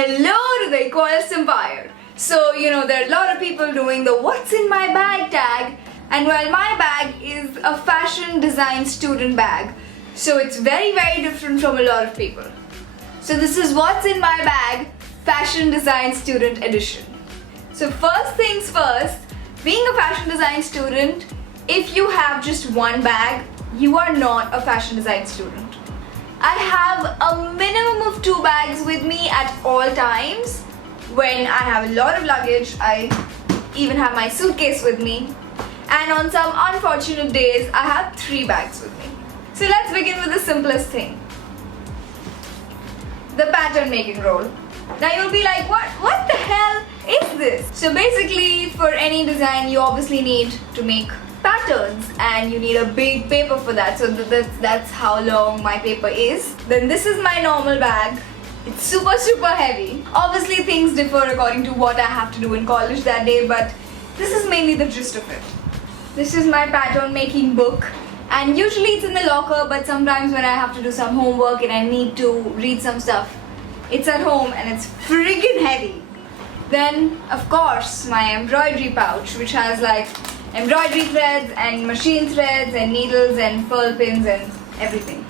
Hello to the Equalist Empire. So, there are a lot of people doing the what's in my bag tag, and well, my bag is a fashion design student bag. So it's very, very different from a lot of people. So this is what's in my bag, fashion design student edition. So first things first, being a fashion design student, if you have just one bag, you are not a fashion design student. I have a minimum of 2 bags with me at all times. When I have a lot of luggage, I even have my suitcase with me. And on some unfortunate days, I have 3 bags with me. So let's begin with the simplest thing. The pattern making roll. Now you'll be like, what the hell is this? So basically, for any design, you obviously need to make patterns and you need a big paper for that. So that's how long my paper is. Then this is my normal bag. It's super heavy. Obviously things differ according to what I have to do in college that day, but this is mainly the gist of it. This is my pattern making book, and usually it's in the locker, but sometimes when I have to do some homework and I need to read some stuff, it's at home and it's freaking heavy. Then of course my embroidery pouch, which has like embroidery threads and machine threads and needles and pearl pins and everything.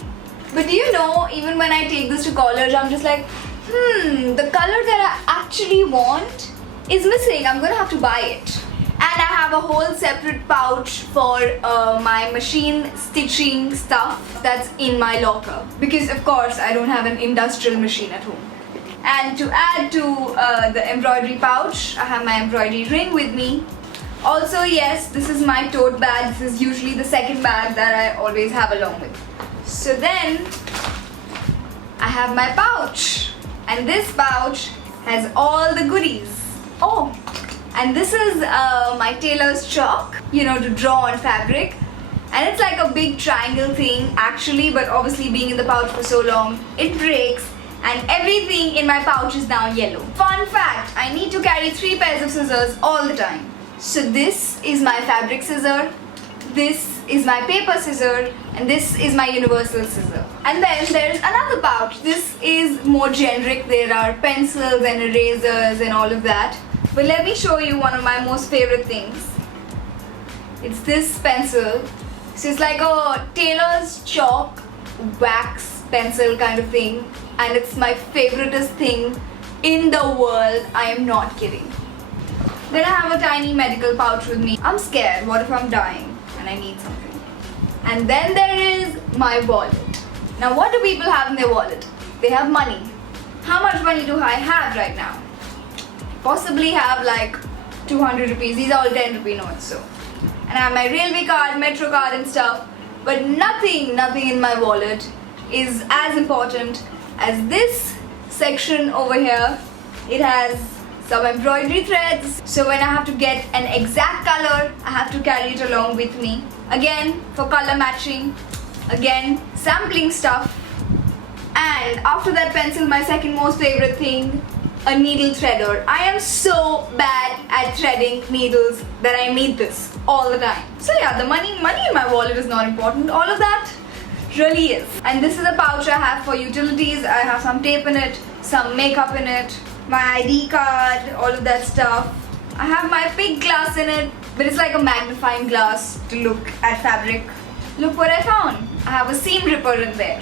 But do you know, even when I take this to college, I'm just like, the color that I actually want is missing. I'm gonna have to buy it. And I have a whole separate pouch for my machine stitching stuff that's in my locker, because of course I don't have an industrial machine at home. And to add to the embroidery pouch, I have my embroidery ring with me. Also, yes, this is my tote bag. This is usually the second bag that I always have along with. So then I have my pouch, and this pouch has all the goodies. Oh, and this is my tailor's chalk, to draw on fabric. And it's like a big triangle thing actually, but obviously being in the pouch for so long, it breaks. And everything in my pouch is now yellow. Fun fact, I need to carry 3 pairs of scissors all the time. So this is my fabric scissor, this is my paper scissor, and this is my universal scissor. And then there's another pouch. This is more generic. There are pencils and erasers and all of that. But let me show you one of my most favorite things. It's this pencil. So it's like a tailor's chalk wax pencil kind of thing. And it's my favoriteest thing in the world. I am not kidding. Then I have a tiny medical pouch with me. I'm scared. What if I'm dying and I need something? And then there is my wallet. Now what do people have in their wallet? They have money. How much money do I have right now? Possibly have like 200 rupees. These are all 10 rupee notes. So, and I have my railway card, metro card and stuff. But nothing in my wallet is as important as this section over here. It has some embroidery threads, so when I have to get an exact color, I have to carry it along with me. Again, for color matching. Again, sampling stuff. And after that pencil, my second most favorite thing, a needle threader. I am so bad at threading needles that I need this all the time. So yeah, the money in my wallet is not important. All of that really is. And this is a pouch I have for utilities. I have some tape in it, some makeup in it, my ID card, all of that stuff. I have my big glass in it, but it's like a magnifying glass to look at fabric. Look what I found. I have a seam ripper in there.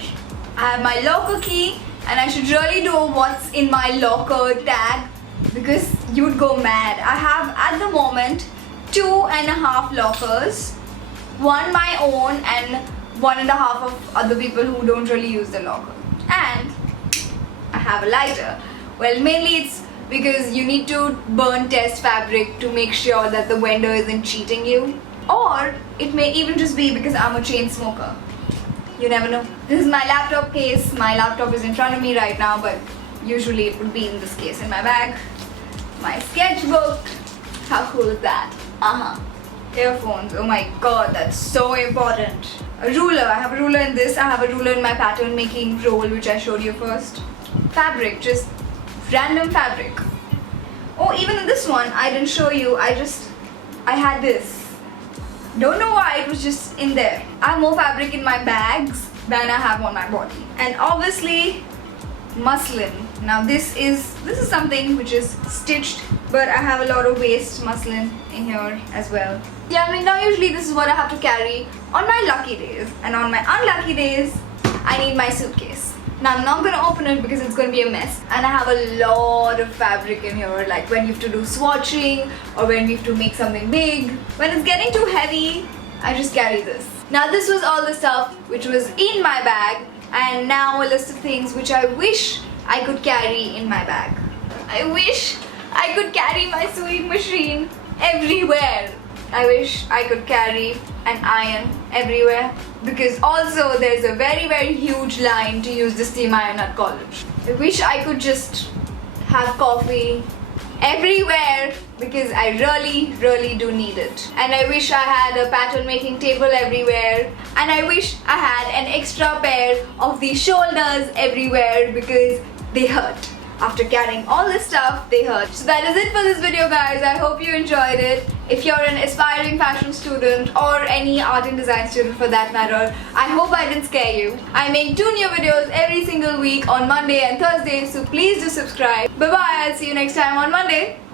I have my locker key, and I should really do a what's in my locker tag, because you'd go mad. I have at the moment 2.5 lockers, one my own and 1.5 of other people who don't really use the locker. And I have a lighter. Well, mainly it's because you need to burn test fabric to make sure that the vendor isn't cheating you. Or it may even just be because I'm a chain smoker. You never know. This is my laptop case. My laptop is in front of me right now, but usually it would be in this case in my bag. My sketchbook. How cool is that? Earphones. Oh my god, that's so important. A ruler. I have a ruler in this. I have a ruler in my pattern making roll, which I showed you first. Fabric. Just random fabric. Oh, even in this one, I didn't show you. I had this. Don't know why, it was just in there. I have more fabric in my bags than I have on my body. And obviously, muslin. Now this is something which is stitched, but I have a lot of waste muslin in here as well. Yeah, I mean, now usually this is what I have to carry on my lucky days, and on my unlucky days I need my suitcase. Now I'm not gonna open it because it's gonna be a mess, and I have a lot of fabric in here, like when you have to do swatching or when we have to make something big. When it's getting too heavy, I just carry this. Now this was all the stuff which was in my bag, and now a list of things which I wish I could carry in my bag. I wish I could carry my sewing machine everywhere. I wish I could carry an iron everywhere, because also there's a very huge line to use the steam iron at college. I wish I could just have coffee everywhere, because I really do need it. And I wish I had a pattern making table everywhere, and I wish I had an extra pair of these shoulders everywhere, because they hurt. After carrying all this stuff, they hurt. So that is it for this video, guys. I hope you enjoyed it. If you're an aspiring fashion student or any art and design student for that matter, I hope I didn't scare you. I make 2 new videos every single week on Monday and Thursday, so please do subscribe. Bye bye, I'll see you next time on Monday.